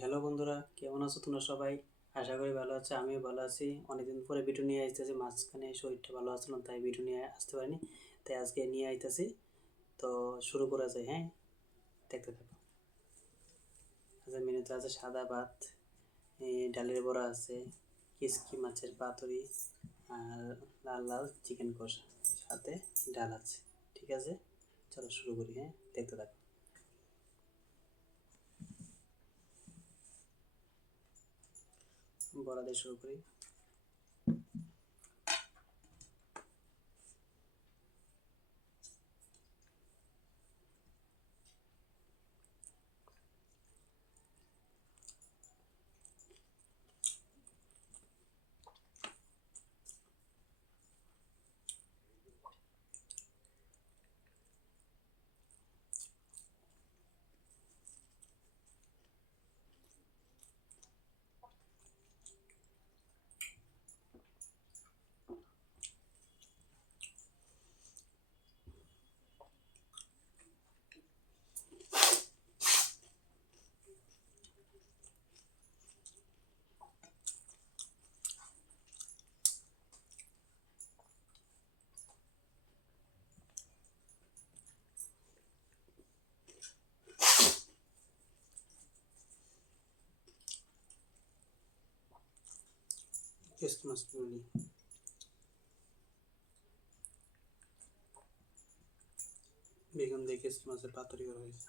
হ্যালো বন্ধুরা, কেমন আছো তোমরা সবাই? আশা করি ভালো আছো, আমিও ভালো আছি। অনেকদিন পরে ভিডিও নিয়ে আসতেছি, মাঝখানে শরীরটা ভালো আছে না, তাই ভিডিও নিয়ে আসতে পারিনি। তাই আজকে নিয়ে আইতেছি। তো শুরু করা যায়, হ্যাঁ? দেখতে থাকো। আচ্ছা, মেনুতে আছে সাদা ভাত, ডালের বড়া আছে, কিসকি মাছের পাতুরি, আর লাল লাল চিকেন কষা, সাথে ডাল আছে। ঠিক আছে, চলো শুরু করি, হ্যাঁ? দেখতে থাকো। বড়া দিয়ে শুরু করি। কিসকি মাছ তুলি। বেগুন দিয়ে কিসকি মাছের পাতুরি করা হয়েছে।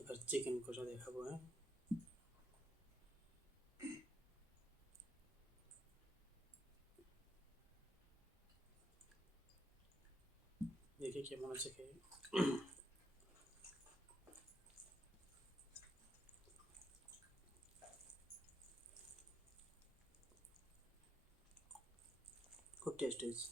এবার চিকেন কষা দেখাবো, হ্যাঁ? দেখি কেমন আছে খেয়ে। খুব টেস্টি হয়েছে।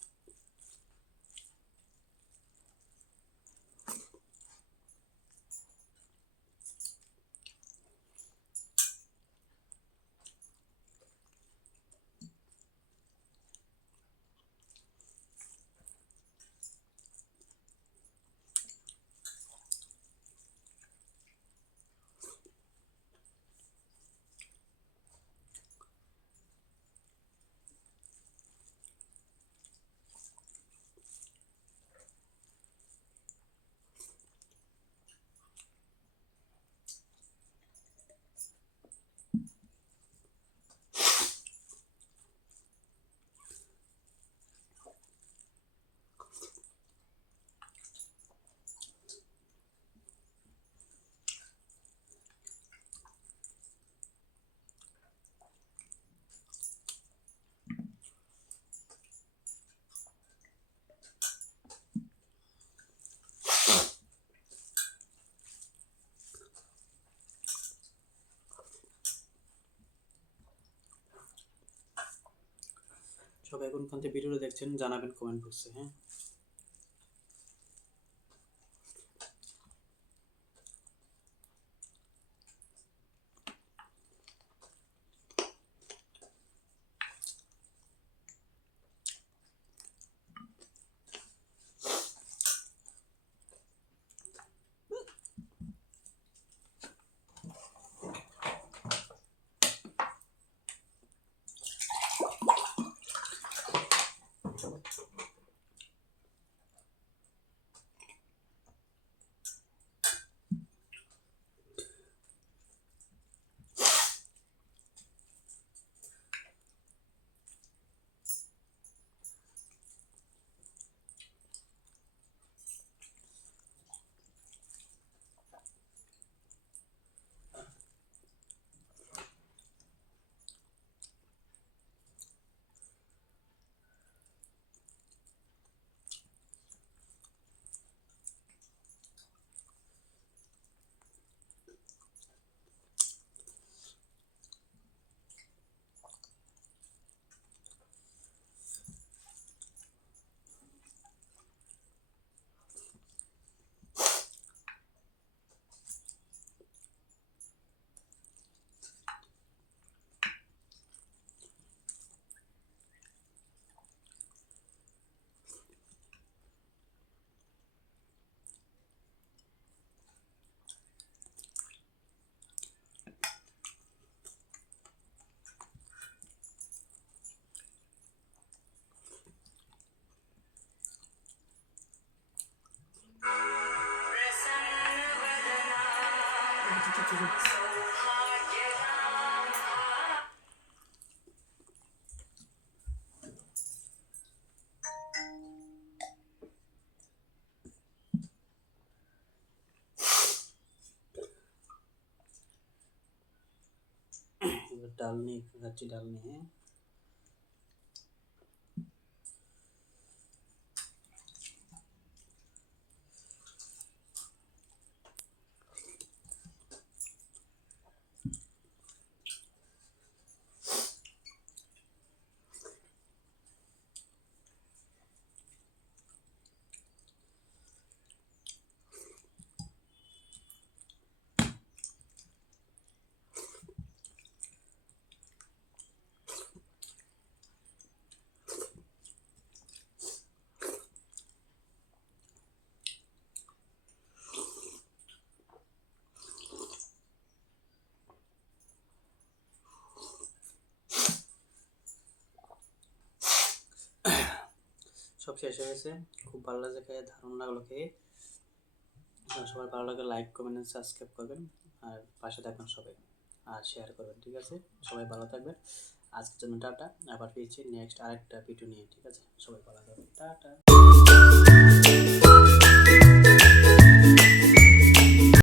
সবাই কোনখান থেকে ভিডিওটা দেখছেন জানাবেন কমেন্ট বক্সে, হ্যাঁ? ডাল নিয়ে খাচ্ছি, ডাল নিয়ে। সব শেষ হয়ে গেছে। খুব ভালো লাগছে খেয়ে, দারুণ লাগলো খেয়ে। সবার ভালো লাগলে লাইক কমেন্ট সাবস্ক্রাইব করবেন, আর পাশে থাকবেন সবাই, আর শেয়ার করবেন। ঠিক আছে, সবাই ভালো থাকবেন। আজকের জন্য টাটা। আবার ফিরছি নেক্সট আরেকটা ভিডিও নিয়ে। ঠিক আছে, সবাই ভালো থাকবেন, টাটা।